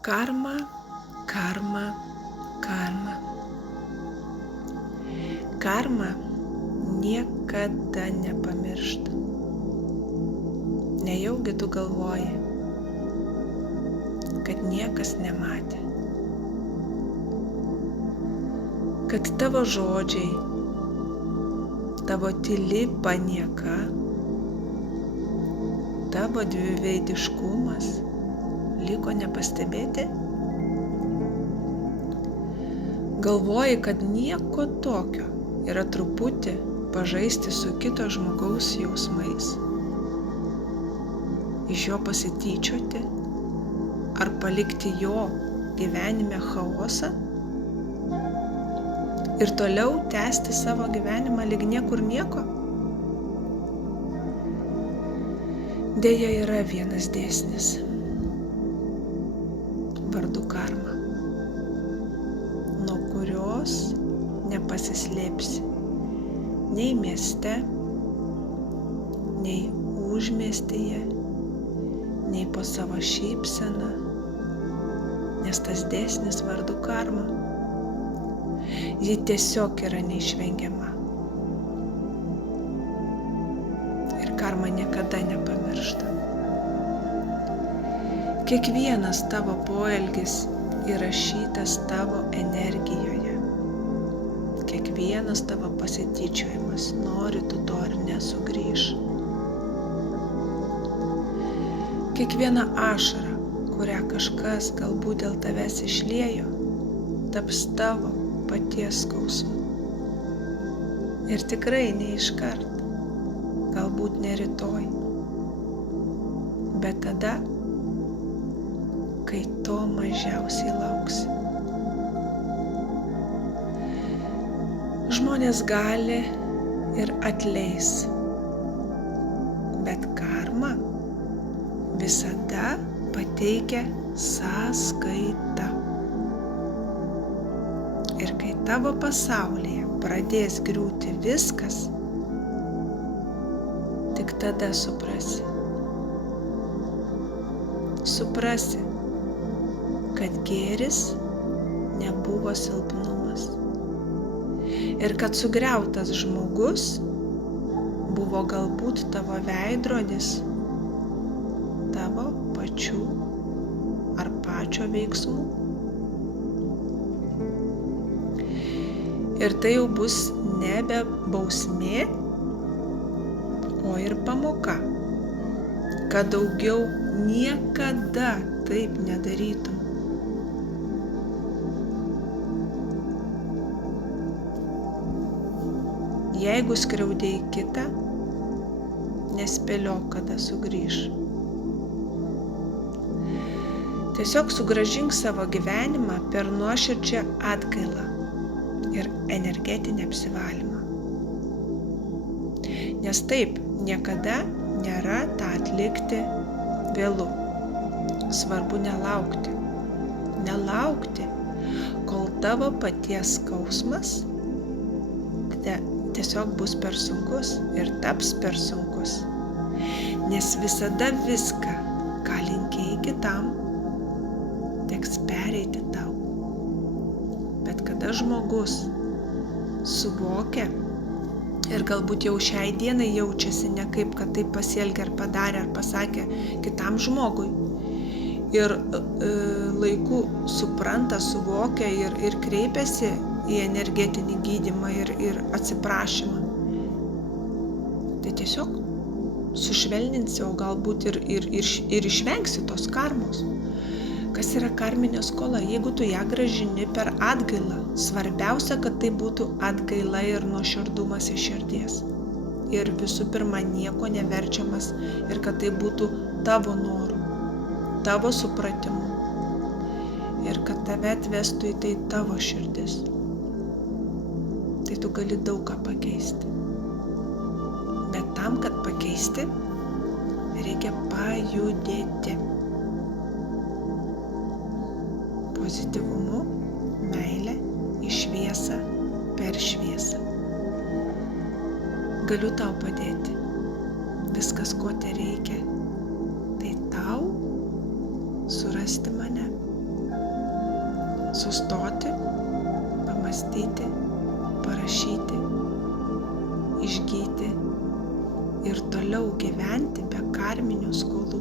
Karma, karma, karma. Karma niekada nepamiršta. Nejaugi tu galvoji, kad niekas nematė, kad tavo žodžiai, tavo tyli panieka, tavo dviveidiškumas liko nepastebėti? Galvoji, kad nieko tokio yra truputį pažaisti su kito žmogaus jausmais, iš jo pasityčioti ar palikti jo gyvenime chaosą ir toliau tęsti savo gyvenimą lyg niekur nieko? Deja, yra vienas dėsnis vardu karma, nuo kurios nepasislėpsi nei mieste, nei užmiestyje, nei po savo šypseną, nes tas dėsnis vardu karma, ji tiesiog yra neišvengiama. Ir karma niekada nepamiršta. Kiekvienas tavo poelgis įrašytas tavo energijoje. Kiekvienas tavo pasityčiojimas, nori tu to ar nesugrįš. Kiekviena ašara, kurią kažkas galbūt dėl tavęs išliejo, taps tavo paties skausmu. Ir tikrai ne iškart, galbūt ne rytoj, bet tada, kai to mažiausiai lauksi. Žmonės gali ir atleis, bet karma visada pateikia sąskaitą. Ir kai tavo pasaulyje pradės griūti viskas, tik tada suprasi, kad gėris nebuvo silpnumas ir kad sugriautas žmogus buvo galbūt tavo veidrodis, tavo pačių ar pačio veiksmų. Ir tai jau bus nebe bausmė, o ir pamoka, kad daugiau niekada taip nedarytum. Jeigu skriaudei kitą, nespėliok, kada sugrįš. Tiesiog sugrąžink savo gyvenimą per nuoširdžią atgailą ir energetinį apsivalymą. Nes taip niekada nėra tą atlikti vėlu. Svarbu nelaukti, kol tavo paties skausmas tiesiog bus per sunkus ir taps per sunkus. Nes visada viską, ką linkėjai kitam, teks pereiti tau. Bet kada žmogus suvokia ir galbūt jau šiai dienai jaučiasi ne kaip, kad taip pasielgė ar padarė ar pasakė kitam žmogui, ir laiku supranta, suvokia ir kreipiasi į energetinį gydymą ir atsiprašymą, tai tiesiog sušvelninsi, o galbūt ir išvengsi tos karmos. Kas yra karminė skola? Jeigu tu ją grąžini per atgailą, svarbiausia, kad tai būtų atgaila ir nuoširdumas iš širdies. Ir visų pirma, nieko neverčiamas ir kad tai būtų tavo noru, tavo supratimu ir kad tave atvestų į tai tavo širdis. Tai tu gali daug ką pakeisti. Bet tam, kad pakeisti, reikia pajudėti. Pozityvumu, meilę, į šviesą, per šviesą. Galiu tau padėti. Viskas, ko te reikia, tai tau surasti mane. sustoti, pamastyti, parašyti, išgyti ir toliau gyventi be karminių skolų.